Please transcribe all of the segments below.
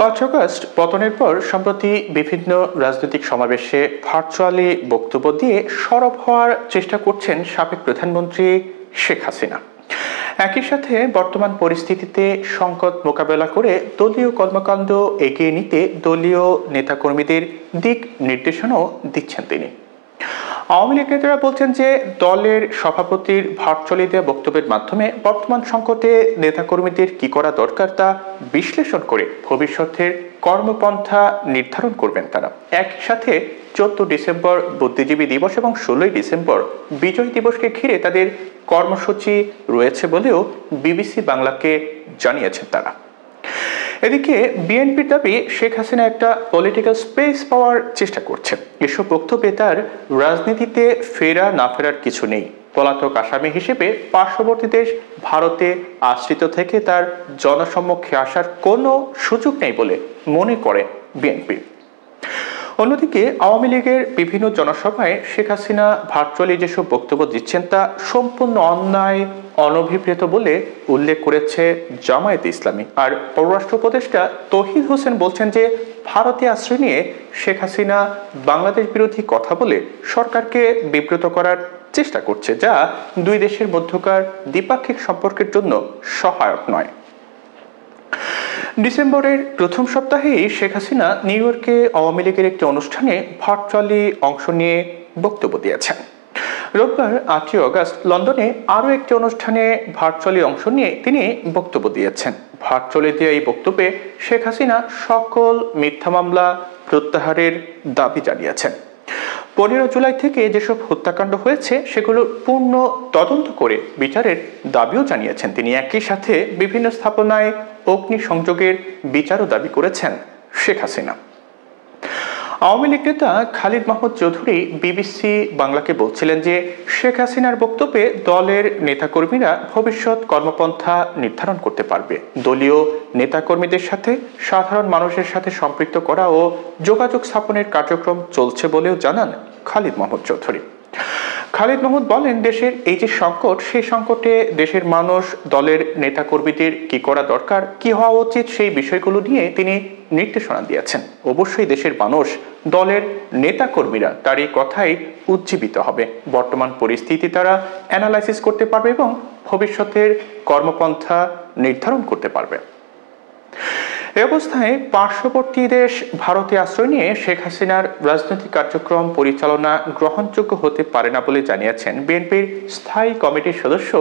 ৫ August পতনের পর সম্প্রতি বিভিন্ন রাজনৈতিক সমাবেশে ভার্চুয়ালি বক্তব্য দিয়ে সরব হওয়ার চেষ্টা করছেন সাবেক প্রধানমন্ত্রী শেখ হাসিনা। একই সাথে বর্তমান পরিস্থিতিতে সংকট মোকাবেলা করে দলীয় কর্মকাণ্ড এগিয়ে নিতে দলীয় নেতাকর্মীদের দিক নির্দেশনাও দিচ্ছেন তিনি। আওয়ামী লীগ নেতারা বলছেন যে দলের সভাপতির ভার্চুয়ালি দেওয়া বক্তব্যের মাধ্যমে বর্তমান সংকটে নেতাকর্মীদের কি করা দরকার তা বিশ্লেষণ করে ভবিষ্যতের কর্মপন্থা নির্ধারণ করবেন তারা। একই সাথে 14 ডিসেম্বর বুদ্ধিজীবী দিবস এবং 16 ডিসেম্বর বিজয় দিবসকে ঘিরে তাদের কর্মসূচি রয়েছে বলেও বিবিসি বাংলাকে জানিয়েছেন তারা। এদিকে বিএনপির দাবি শেখ হাসিনা একটা পলিটিক্যাল স্পেস পাওয়ার চেষ্টা করছে। এসব বক্তব্যে তার রাজনীতিতে ফেরা না ফেরার কিছু নেই। পলাতক আসামি হিসেবে পার্শ্ববর্তী দেশ ভারতে আশ্রিত থেকে তার জনসম্মুখে আসার কোনো সুযোগ নেই বলে মনে করে বিএনপি। অন্যদিকে আওয়ামী লীগের বিভিন্ন জনসভায় শেখ হাসিনা ভার্চুয়ালি যেসব বক্তব্য দিচ্ছেন তা সম্পূর্ণ অন্যায়, অনভিপ্রেত বলে উল্লেখ করেছে জামায়াতে ইসলামী। আর পররাষ্ট্র উপদেষ্টা তৌহিদ হোসেন বলছেন যে ভারতে আশ্রয় নিয়ে শেখ হাসিনা বাংলাদেশ বিরোধী কথা বলে সরকারকে বিব্রত করার চেষ্টা করছে, যা দুই দেশের মধ্যকার দ্বিপাক্ষিক সম্পর্কের জন্য সহায়ক নয়। ডিসেম্বরের প্রথম সপ্তাহেই শেখ হাসিনা নিউ ইয়র্কে আওয়ামী লীগের একটি অনুষ্ঠানে ভার্চুয়ালি অংশ নিয়ে বক্তব্য দিয়েছেন। রোববার 8 আগস্ট লন্ডনে আরও একটি অনুষ্ঠানে ভার্চুয়ালি অংশ নিয়ে তিনি বক্তব্য দিয়েছেন। ভার্চুয়ালি দেওয়া এই বক্তব্যে শেখ হাসিনা সকল মিথ্যা মামলা প্রত্যাহারের দাবি জানিয়েছেন। 15 জুলাই থেকে যেসব হত্যাকাণ্ড হয়েছে সেগুলোর পূর্ণ তদন্ত করে বিচারের দাবিও জানিয়েছেন তিনি। একই সাথে বিভিন্ন স্থাপনায় অগ্নিসংযোগের বিচারও দাবি করেছেন শেখ হাসিনা। আওয়ামী লীগ নেতা খালিদ মাহমুদ চৌধুরী বিবিসি বাংলাকে বলছিলেন যে শেখ হাসিনার বক্তব্যে দলের নেতাকর্মীরা ভবিষ্যৎ কর্মপন্থা নির্ধারণ করতে পারবে। দলীয় নেতাকর্মীদের সাথে সাধারণ মানুষের সাথে সম্পৃক্ত করা ও যোগাযোগ স্থাপনের কার্যক্রম চলছে বলেও জানান খালিদ মাহমুদ চৌধুরী। খালিদ মাহমুদ বলেন, দেশের এই যে সংকট, সেই সংকটে দেশের মানুষ দলের নেতাকর্মীদের কি করা দরকার, কি হওয়া উচিত, সেই বিষয়গুলো নিয়ে তিনি নির্দেশনা দিয়েছেন। অবশ্যই দেশের মানুষ, দলের নেতাকর্মীরা তার এই কথাই উজ্জীবিত হবে। বর্তমান পরিস্থিতি তারা অ্যানালাইসিস করতে পারবে এবং ভবিষ্যতের কর্মপন্থা নির্ধারণ করতে পারবে। এ অবস্থায় পার্শ্ববর্তী দেশ ভারতে আশ্রয় নিয়ে শেখ হাসিনার রাজনৈতিক কার্যক্রম পরিচালনা গ্রহণযোগ্য হতে পারে না বলে জানিয়েছেন বিএনপির স্থায়ী কমিটির সদস্য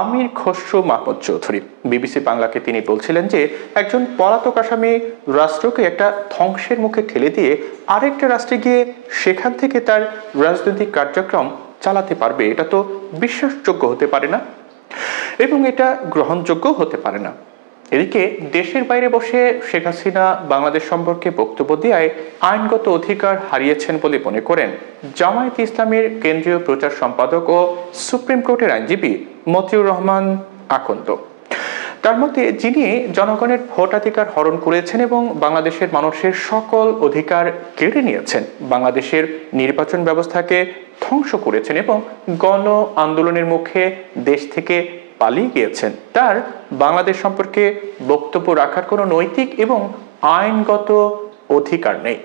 আমির খসরু মাহমুদ চৌধুরী। বিবিসি বাংলাকে তিনি বলছিলেন যে একজন পলাতক আসামি রাষ্ট্রকে একটা ধ্বংসের মুখে ঠেলে দিয়ে আরেকটা রাষ্ট্রে গিয়ে সেখান থেকে তার রাজনৈতিক কার্যক্রম চালাতে পারবে, এটা তো বিশ্বাসযোগ্য হতে পারে না এবং এটা গ্রহণযোগ্য হতে পারে না। এদিকে দেশের বাইরে বসে শেখ হাসিনা বাংলাদেশ সম্পর্কে বক্তব্য দেওয়ায় আইনগত অধিকার হারিয়েছেন বলে মনে করেন জামায়াতে ইসলামীর কেন্দ্রীয় প্রচার সম্পাদক ও সুপ্রিম কোর্টের আইনজীবী মতিউর রহমান আকন্দ। তার মতে, যিনি জনগণের ভোটাধিকার হরণ করেছেন এবং বাংলাদেশের মানুষের সকল অধিকার কেড়ে নিয়েছেন, বাংলাদেশের নির্বাচন ব্যবস্থাকে ধ্বংস করেছেন এবং গণ আন্দোলনের মুখে দেশ থেকে পালিয়ে গিয়েছেন, তার বাংলাদেশ সম্পর্কে বক্তব্য রাখার কোনো নৈতিক এবং আইনগত অধিকার নেই।